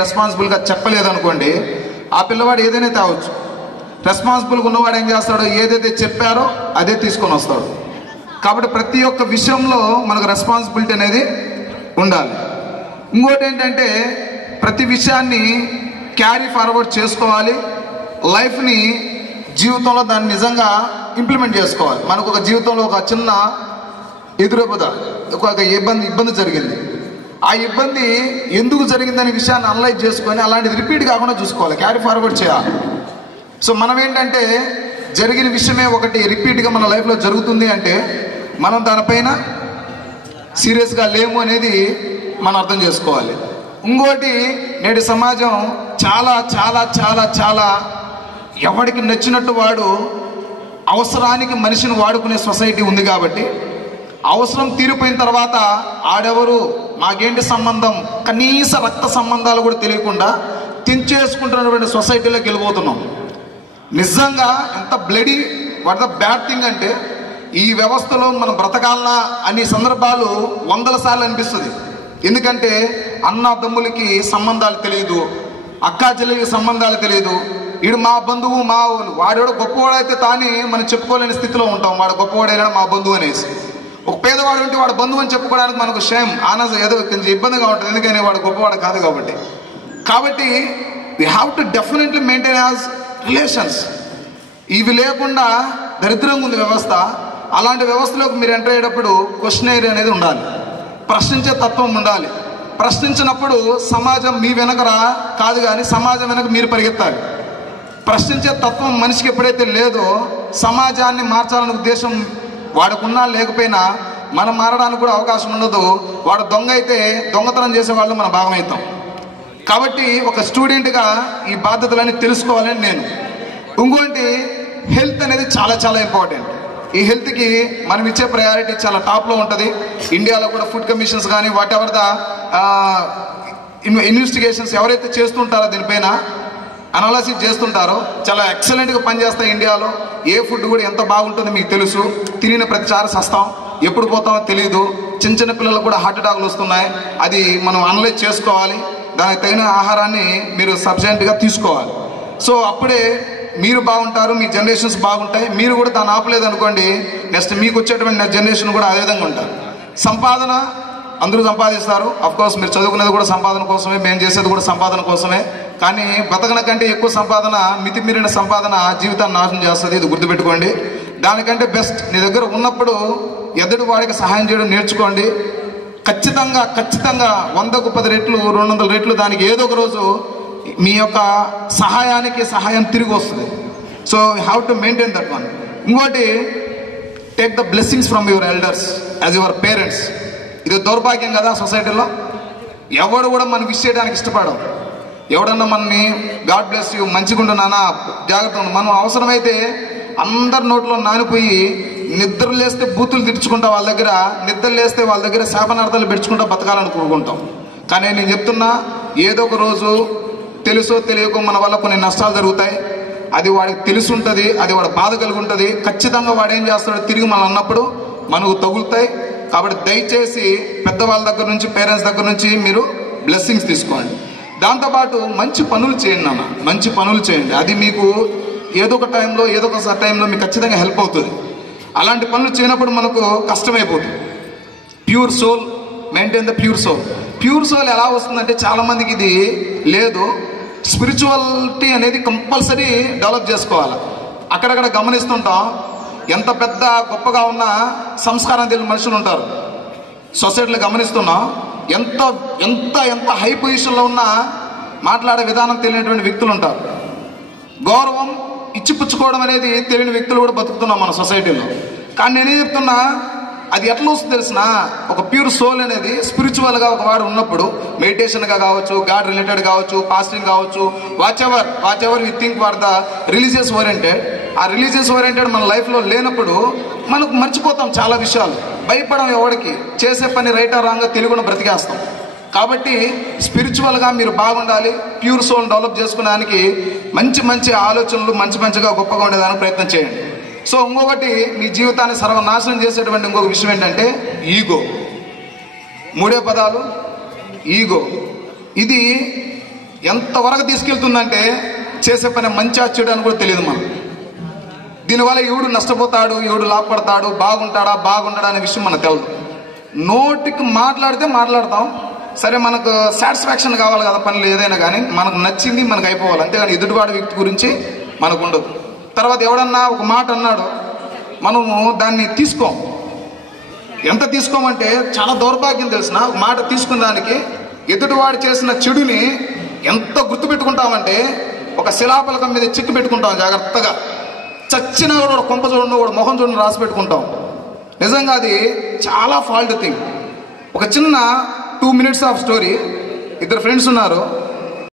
రెస్పాన్సిబుల్గా చెప్పలేదనుకోండి, ఆ పిల్లవాడు ఏదైనా తేవచ్చు. రెస్పాన్సిబుల్గా ఉన్నవాడు ఏం చేస్తాడు, ఏదైతే చెప్పారో అదే తీసుకొని వస్తాడు. కాబట్టి ప్రతి ఒక్క విషయంలో మనకు రెస్పాన్సిబిలిటీ అనేది ఉండాలి. ఇంకోటి ఏంటంటే ప్రతి విషయాన్ని క్యారీ ఫార్వర్డ్ చేసుకోవాలి. లైఫ్ని జీవితంలో దాన్ని నిజంగా ఇంప్లిమెంట్ చేసుకోవాలి. మనకు ఒక జీవితంలో ఒక చిన్న ఒక ఇబ్బంది జరిగింది. ఆ ఇబ్బంది ఎందుకు జరిగిందనే విషయాన్ని అనలైజ్ చేసుకొని అలాంటిది రిపీట్ కాకుండా చూసుకోవాలి, క్యారీ ఫార్వర్డ్ చేయాలి. సో మనం ఏంటంటే జరిగిన విషయమే ఒకటి రిపీట్గా మన లైఫ్లో జరుగుతుంది అంటే మనం దానిపైన సీరియస్గా లేము అనేది మనం అర్థం చేసుకోవాలి. ఇంకోటి, నేటి సమాజం చాలా చాలా చాలా చాలా ఎవడికి నచ్చినట్టు వాడు అవసరానికి మనిషిని వాడుకునే సొసైటీ ఉంది. కాబట్టి అవసరం తీరిపోయిన తర్వాత ఆడెవరు, మాకేంటి సంబంధం, కనీస రక్త సంబంధాలు కూడా తెలియకుండా తెంచేసుకుంటున్నటువంటి సొసైటీలోకి వెళ్ళిపోతున్నాం. నిజంగా ఎంత bloody what the bad thing అంటే ఈ వ్యవస్థలో మనం బ్రతకాలనా అనే సందర్భాలు వందల సార్లు అనిపిస్తుంది. ఎందుకంటే అన్న తమ్ములకి సంబంధాలు తెలియదు, అక్కా చెల్లెలకి సంబంధాలు తెలియదు. వీడు మా బంధువు, మా వాడేవాడు గొప్పవాడైతే తానే మనం చెప్పుకోలేని స్థితిలో ఉంటాం. వాడు గొప్పవాడైనా మా బంధువు అనేసి. ఒక పేదవాడు ఉంటే వాడు బంధువు అని చెప్పుకోవడానికి మనకు షేమ్, ఏదో కొంచెం ఇబ్బందిగా ఉంటుంది. ఎందుకని వాడు గొప్పవాడు కాదు కాబట్టి we have to definitely maintain as relations. ఇవి లేకుండా దరిద్రంగా ఉంది వ్యవస్థ. అలాంటి వ్యవస్థలోకి మీరు ఎంటర్ అయ్యేటప్పుడు క్వశ్చనరీ అనేది ఉండాలి, ప్రశ్నించే తత్వం ఉండాలి. ప్రశ్నించినప్పుడు సమాజం మీ వెనకరా కాదు, కానీ సమాజం వెనక మీరు పరిగెత్తాలి. ప్రశ్నించే తత్వం మనిషికి ఎప్పుడైతే లేదో సమాజాన్ని మార్చాలనే ఉద్దేశం వాడుకున్నా లేకపోయినా మనం మారడానికి కూడా అవకాశం ఉండదు. వాడు దొంగ అయితే దొంగతనం చేసే వాళ్ళు మన భాగం అవుతాం. కాబట్టి ఒక స్టూడెంట్గా ఈ బాధ్యతలన్నీ తెలుసుకోవాలని నేను. ఇంకోటి, హెల్త్ అనేది చాలా చాలా ఇంపార్టెంట్. ఈ హెల్త్కి మనం ఇచ్చే ప్రయారిటీ చాలా టాప్లో ఉంటుంది. ఇండియాలో కూడా ఫుడ్ కమిషన్స్ కానీ వాట్ ఎవర్ ద ఇన్వెస్టిగేషన్స్ ఎవరైతే చేస్తుంటారో దీనిపైన అనాలసిస్ చేస్తుంటారో చాలా ఎక్సలెంట్గా పనిచేస్తాయి. ఇండియాలో ఏ ఫుడ్ కూడా ఎంత బాగుంటుందో మీకు తెలుసు. తినిన ప్రతిసారి సస్తాం, ఎప్పుడు పోతామో తెలియదు. చిన్న చిన్న పిల్లలకు కూడా హార్ట్ అటాక్లు వస్తున్నాయి. అది మనం అనలైజ్ చేసుకోవాలి. దానికి తగిన ఆహారాన్ని మీరు సఫిషియెంట్గా తీసుకోవాలి. సో అప్పుడే మీరు బాగుంటారు, మీ జనరేషన్స్ బాగుంటాయి. మీరు కూడా దాన్ని ఆపలేదు అనుకోండి, నెక్స్ట్ మీకు వచ్చేటువంటి జనరేషన్ కూడా అదేవిధంగా ఉంటారు. సంపాదన అందరూ సంపాదిస్తారు. అఫ్కోర్స్ మీరు చదువుకునేది కూడా సంపాదన కోసమే, మేము చేసేది కూడా సంపాదన కోసమే. కానీ బతకన కంటే ఎక్కువ సంపాదన, మితిమీరిన సంపాదన జీవితాన్ని నాశనం చేస్తుంది. ఇది గుర్తుపెట్టుకోండి. దానికంటే బెస్ట్ నీ దగ్గర ఉన్నప్పుడు ఎదుటి వాడికి సహాయం చేయడం నేర్చుకోండి. ఖచ్చితంగా 100కు 10 రెట్లు 200 రెట్లు దానికి ఏదో ఒక రోజు మీ యొక్క సహాయానికి సహాయం తిరిగి వస్తుంది. So you have to maintain that one. ఇంకోటి, take the blessings from your elders as your parents. ఇది దౌర్భాగ్యం కదా సొసైటీలో. ఎవడు కూడా మనం విష్ చేయడానికి ఇష్టపడం. ఎవడన్నా మనని గాడ్ బ్లెస్ యూ, మంచిగా ఉంటున్నానా, జాగ్రత్త ఉండు. మనం అవసరమైతే అందరి నోట్లో నానిపోయి నిద్ర లేస్తే బూతులు తిట్టుకుంటా వాళ్ళ దగ్గర, నిద్ర లేస్తే వాళ్ళ దగ్గర శాపనార్థాలు పెట్టుకుంటా బతకాలని కోరుకుంటాం. కానీ నేను చెప్తున్నా, ఏదో ఒక రోజు తెలుసో తెలియకో మన వల్ల కొన్ని నష్టాలు జరుగుతాయి. అది వాడికి తెలిసి ఉంటుంది, అది వాడు బాధ కలిగి ఉంటుంది. ఖచ్చితంగా వాడు ఏం చేస్తాడో తిరిగి మనం అన్నప్పుడు మనకు తగులుతాయి. కాబట్టి దయచేసి పెద్దవాళ్ళ దగ్గర నుంచి, పేరెంట్స్ దగ్గర నుంచి మీరు బ్లెస్సింగ్స్ తీసుకోండి. దాంతోపాటు మంచి పనులు చేయండి అన్న, మంచి పనులు చేయండి. అది మీకు ఏదో ఒక టైంలో మీకు ఖచ్చితంగా హెల్ప్ అవుతుంది. అలాంటి పనులు చేయనప్పుడు మనకు కష్టమైపోతుంది. Pure soul, maintain the pure soul. Pure soul ఎలా వస్తుందంటే చాలామందికి ఇది లేదు. స్పిరిచువాలిటీ అనేది కంపల్సరీ డెవలప్ చేసుకోవాలి. అక్కడక్కడ గమనిస్తుంటాం, ఎంత పెద్ద గొప్పగా ఉన్న సంస్కారం తెలియని మనుషులు ఉంటారు సొసైటీలో. గమనిస్తున్నాం, ఎంత ఎంత ఎంత హై పొజిషన్లో ఉన్నా మాట్లాడే విధానం తెలియనటువంటి వ్యక్తులు ఉంటారు. గౌరవం ఇచ్చిపుచ్చుకోవడం అనేది తెలియని వ్యక్తులు కూడా బతుకుతున్నాం మన సొసైటీలో. కానీ నేనేం చెప్తున్నా, అది ఎట్లా వస్తుంది తెలిసిన, ఒక ప్యూర్ సోల్ అనేది స్పిరిచువల్గా ఒక వాడు ఉన్నప్పుడు, మెడిటేషన్గా కావచ్చు, గాడ్ రిలేటెడ్ కావచ్చు, ఫాస్టింగ్ కావచ్చు, watch ever you think for the religious oriented. ఆ రిలీజియస్ ఓరియంటెడ్ మన లైఫ్లో లేనప్పుడు మనకు మర్చిపోతాం చాలా విషయాలు. భయపడం ఎవరికి, చేసే పని రైట్ ఆర్ రాంగ్గా తెలుగును బ్రతికేస్తాం. కాబట్టి స్పిరిచువల్గా మీరు బాగుండాలి, ప్యూర్ సోల్ డెవలప్ చేసుకోవడానికి మంచి మంచి ఆలోచనలు మంచిగా గొప్పగా ఉండేదానికి ప్రయత్నం చేయండి. సో ఇంకొకటి, మీ జీవితాన్ని సర్వనాశనం చేసేటువంటి ఇంకొక విషయం ఏంటంటే ఈగో. 3 పదాలు, ఈగో. ఇది ఎంతవరకు తీసుకెళ్తుందంటే చేసే పని మంచిగా చెడు అని కూడా తెలియదు మనం. దీనివల్ల ఎవడు నష్టపోతాడు, ఎవడు లాభపడతాడు, బాగుంటాడా బాగుంటాడా అనే విషయం మనకు తెలియదు. నోటికి మాట్లాడితే మాట్లాడతాం, సరే మనకు సాటిస్ఫాక్షన్ కావాలి కదా, పనులు ఏదైనా కానీ మనకు నచ్చింది మనకు అయిపోవాలి, అంతేగాని ఎదుటివాడి వ్యక్తి గురించి మనకు ఉండదు. తర్వాత ఎవడన్నా ఒక మాట అన్నాడు, మనము దాన్ని తీసుకోం. ఎంత తీసుకోమంటే చాలా దౌర్భాగ్యం తెలిసిన, ఒక మాట తీసుకున్న దానికి ఎదుటివాడు చేసిన చెడుని ఎంత గుర్తుపెట్టుకుంటామంటే ఒక శిలాపలకం మీద చిక్కు పెట్టుకుంటాం జాగ్రత్తగా. చచ్చినా కూడా కొంప చూడండి, కూడా మొహం చూడండి రాసి పెట్టుకుంటాం. నిజంగా అది చాలా ఫాల్ట్ థింగ్. ఒక చిన్న 2 minutes ఆఫ్ స్టోరీ. ఇద్దరు ఫ్రెండ్స్ ఉన్నారు.